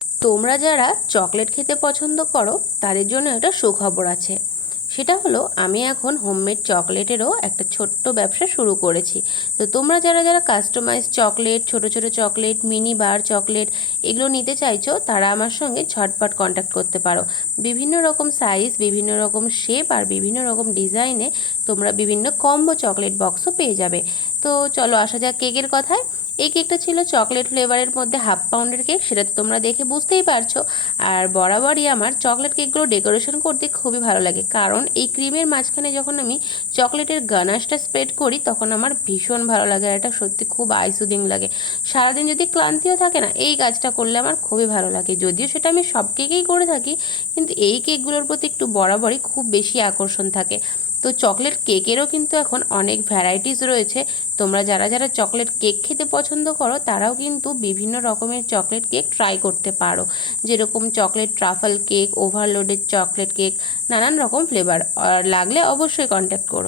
তোমরা যারা চকলেট খেতে পছন্দ করো তাদের জন্য একটা সুখবর আছে। সেটা হলো আমি এখন হোমমেড চকলেটেরও একটা ছোট্ট ব্যবসা শুরু করেছি। তো তোমরা যারা যারা কাস্টমাইজ চকলেট, ছোট ছোট চকলেট, মিনি বার চকলেট এগুলো নিতে চাইছো, তারা আমার সঙ্গে ঝটপট কন্ট্যাক্ট করতে পারো। বিভিন্ন রকম সাইজ, বিভিন্ন রকম শেপ আর বিভিন্ন রকম ডিজাইনে তোমরা বিভিন্ন কম্বো চকলেট বক্সও পেয়ে যাবে। তো চলো আসা যাক কেকের কথায়। এই কেকটা ছিল চকলেট ফ্লেভারের মধ্যে হাফ পাউন্ডের কেক, সেটা তো তোমরা দেখে বুঝতেই পারছো। আর বরাবরই আমার চকলেট কেকগুলো ডেকোরেশন করতে খুবই ভালো লাগে, কারণ এই ক্রিমের মাঝখানে যখন আমি চকলেটের গানাশটা স্প্রেড করি তখন আমার ভীষণ ভালো লাগে। আর এটা সত্যি খুব আইসুদিং লাগে। সারাদিন যদি ক্লান্তিও থাকে না, এই কাজটা করলে আমার খুবই ভালো লাগে। যদিও সেটা আমি সব কেকেই করে থাকি, কিন্তু এই কেকগুলোর প্রতি একটু বরাবরই খুব বেশি আকর্ষণ থাকে। তো চকলেট কেকেরও কিন্তু এখন অনেক ভ্যারাইটিস রয়েছে। তোমরা যারা যারা চকলেট কেক খেতে পছন্দ করো তারাও কিন্তু বিভিন্ন রকমের চকলেট কেক ট্রাই করতে পারো, যেরকম chocolate ট্রাফল cake, overloaded chocolate cake, নানান রকম ফ্লেভার। আর লাগলে অবশ্যই কন্ট্যাক্ট করো।